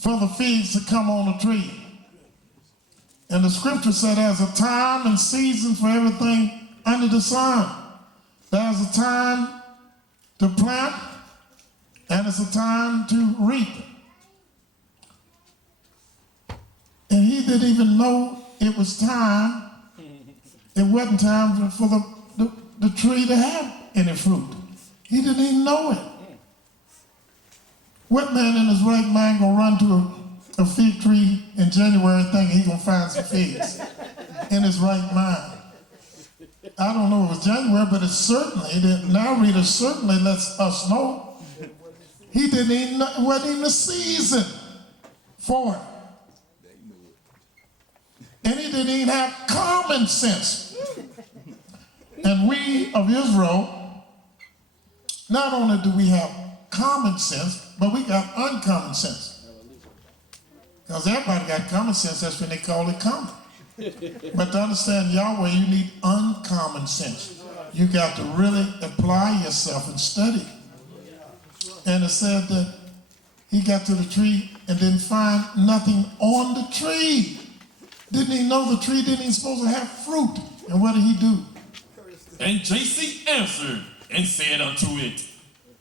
for the figs to come on the tree. And the scripture said there's a time and season for everything under the sun. There's a time to plant and it's a time to reap. And he didn't even know it was time. It wasn't time for the tree to have any fruit. He didn't even know it. What man in his right mind gonna run to a fig tree in January thinking he's gonna find some figs in his right mind? I don't know if it was January, but it certainly, the narrator certainly lets us know he didn't even know, it wasn't even a season for it. And he didn't even have common sense. And we of Israel, not only do we have common sense, but we got uncommon sense. Because everybody got common sense, that's when they call it common. But to understand Yahweh, you need uncommon sense. You got to really apply yourself and study. And it said that he got to the tree and didn't find nothing on the tree. Didn't he know the tree didn't even supposed to have fruit? And what did he do? And JC answered and said unto it,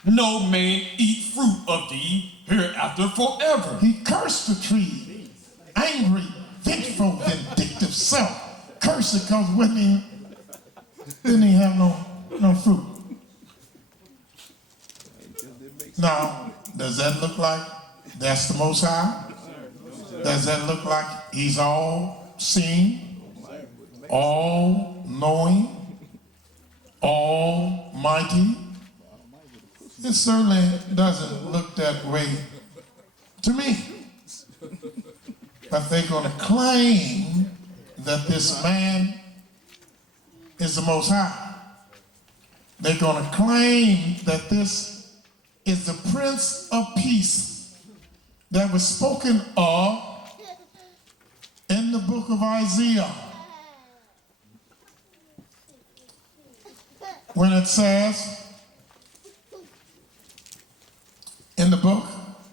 no man eat fruit of thee hereafter forever. He cursed the tree. Angry, vengeful, vindictive self. Cursed it because it didn't even have no fruit. Now, does that look like that's the Most High? Does that look like he's all seeing, all knowing, almighty? It certainly doesn't look that way to me. But they're going to claim that this man is the Most High. They're going to claim that this is the Prince of Peace that was spoken of in the book of Isaiah. When it says in the book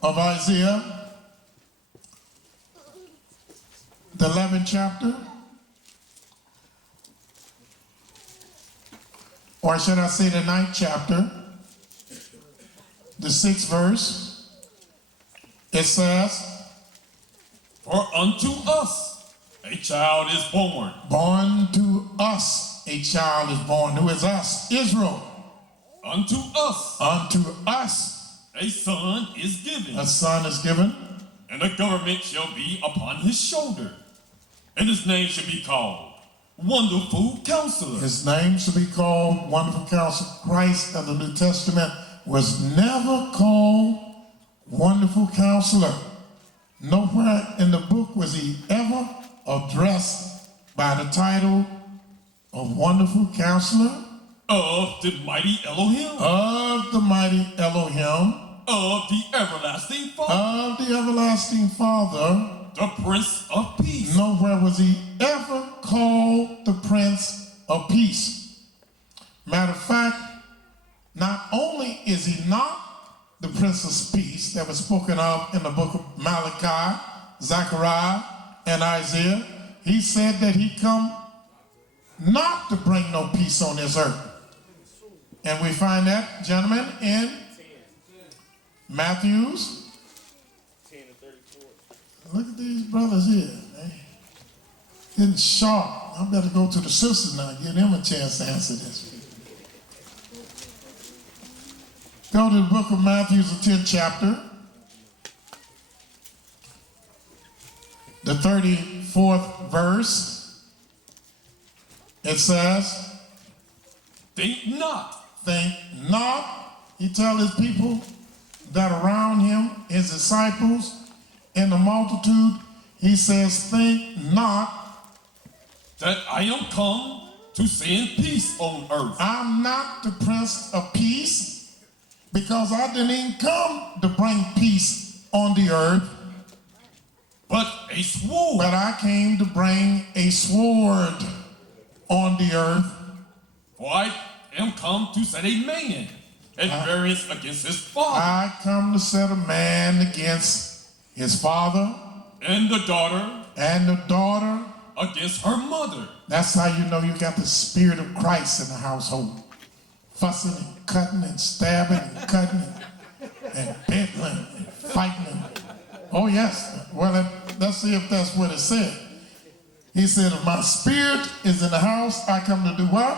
of Isaiah, the 11th chapter, or should I say the 9th chapter, the 6th verse, it says, for unto us a child is born. Born to us a child is born. Who is us? Israel. Unto us. Unto us a son is given. a son is given. And the government shall be upon his shoulder. And his name shall be called Wonderful Counselor. His name shall be called Wonderful Counselor. Christ in the New Testament was never called Wonderful Counselor. Nowhere in the book was he ever addressed by the title of Wonderful Counselor. Of the mighty Elohim. Of the mighty Elohim. Of the everlasting Father. Of the everlasting Father. The Prince of Peace. Nowhere was he ever called the Prince of Peace. Matter of fact, not only is he not the Prince of Peace that was spoken of in the book of Malachi, Zechariah, and Isaiah, he said that he come not to bring no peace on this earth. And we find that, gentlemen, in Matthew's. Look at these brothers here. They getting sharp. I better go to the sisters now and give them a chance to answer this. Go to the book of Matthew, the 10th chapter, the 34th verse. It says, think not. Think not. He tells his people that around him, his disciples, in the multitude, he says, think not that I am come to send peace on earth. I'm not the Prince of Peace, because I didn't even come to bring peace on the earth, but a sword. But I came to bring a sword on the earth. For I am come to set a man at variance against his father. I come to set a man against his father, and the daughter against her mother. That's how you know you got the Spirit of Christ in the household. Fussing and cutting and stabbing and cutting and bentling and fighting. Oh yes. Well, let's see if that's what it said. He said, if my spirit is in the house, I come to do what?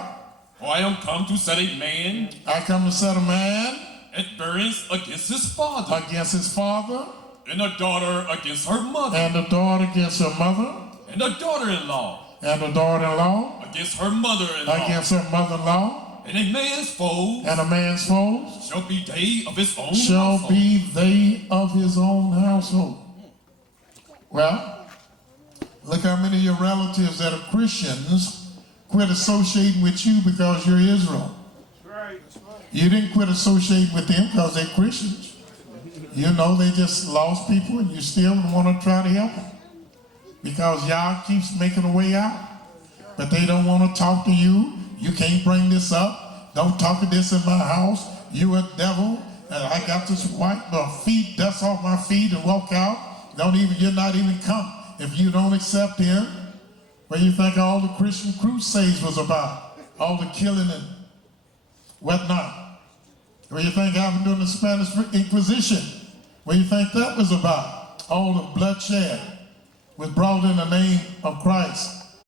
I am come to set a man. I come to set a man at variance against his father. And a daughter against her mother. And a daughter against her mother. And a daughter-in-law. And a daughter-in-law. Against her mother-in-law. Against her mother-in-law. And a man's foes. And a man's foes. Shall be they of his own household. Shall be they of his own household. Well, look how many of your relatives that are Christians quit associating with you because you're Israel. That's right. You didn't quit associating with them because they're Christians. You know they just lost people and you still want to try to help them. Because Yah keeps making a way out. But they don't want to talk to you. You can't bring this up. Don't talk to this in my house. You a devil. And I got to wipe the feet, dust off my feet and walk out. You're not even come. If you don't accept him, what do you think all the Christian crusades was about? All the killing and whatnot. What do you think happened during the Spanish Inquisition? What do you think that was about? All the bloodshed was brought in the name of Christ.